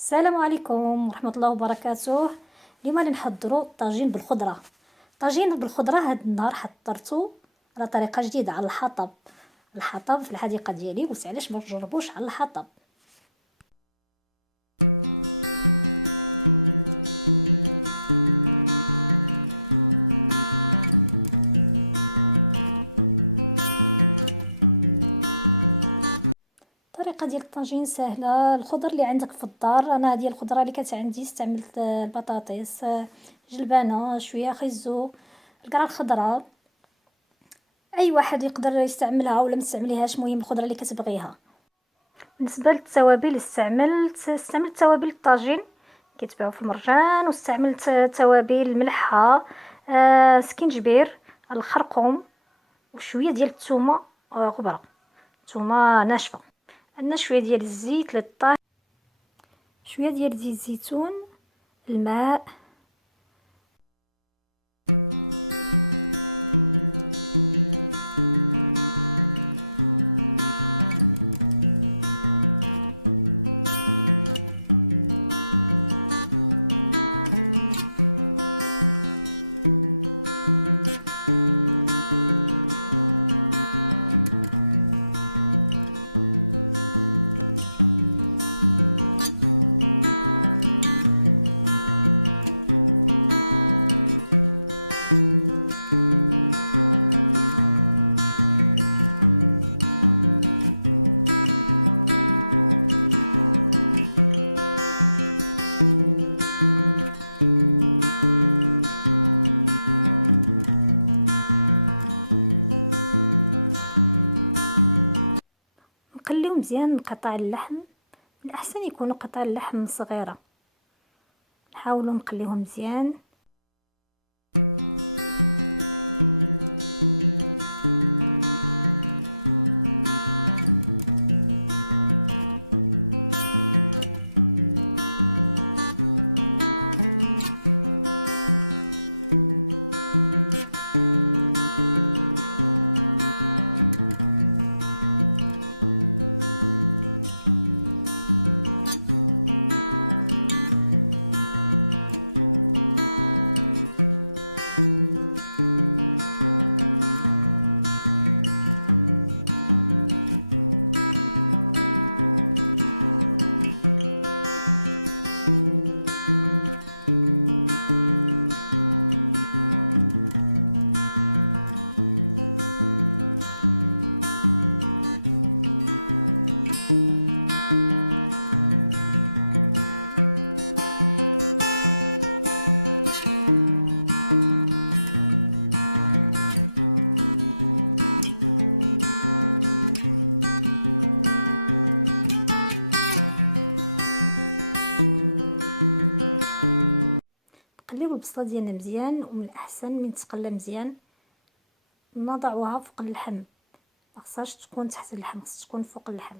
السلام عليكم ورحمة الله وبركاته. اليوم غادي نحضروا طاجين بالخضرة. طاجين بالخضرة هاد النهار حضرته على طريقة جديدة على الحطب في الحديقة ديالي، قلت علاش ما نجربوش على الحطب. الطريقة ديال الطاجين سهلة. الخضر اللي عندك في الدار، انا هذه الخضرة اللي كانت عندي استعملت البطاطس، جلبانة، شوية خيزو، القرع الخضراء. اي واحد يقدر يستعملها ولا ما تستعمليهاش، المهم الخضره اللي كتبغيها. بالنسبه للتوابل استعملت توابل الطاجين كيتباعوا في المرجان، واستعملت توابل الملحه، سكينجبير، الخرقوم، وشويه ديال الثومه، غبره، ثومه ناشفه. عندنا شويه ديال الزيت للطهي، شويه ديال زيت الزيتون، الماء. نقليو مزيان قطع اللحم، الأحسن يكونوا قطع اللحم صغيرة. نحاولوا نقليهم مزيان. نقليو البصله ديالنا مزيان، ومن الاحسن من تقلى مزيان نضعوها فوق اللحم. ما خصهاش تكون تحت اللحم، خصها تكون فوق اللحم.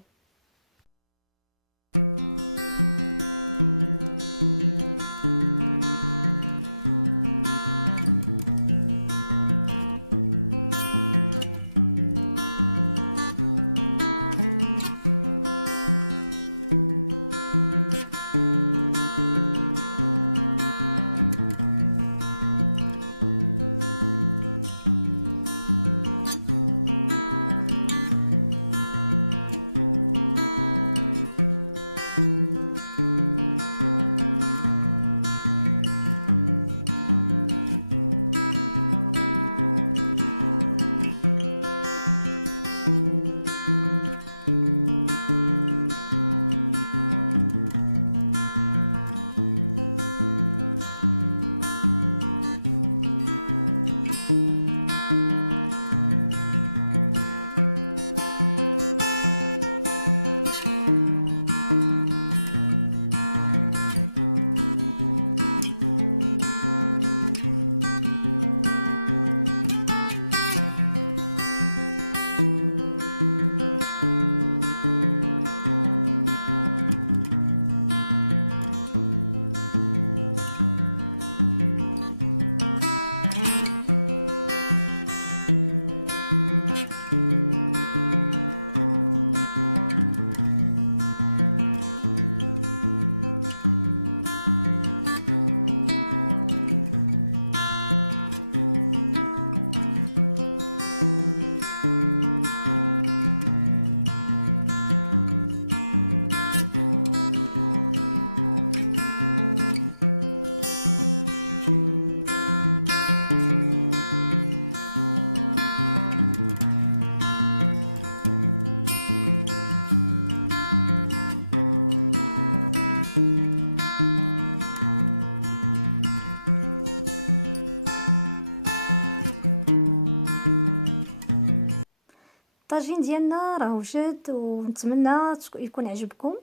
ديالنا راه وجد، ونتمنى يكون عجبكم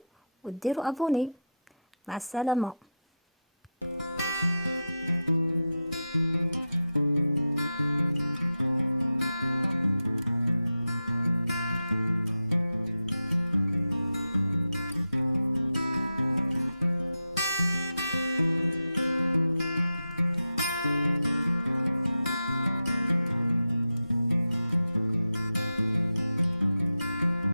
وديروا ابوني. مع السلامة.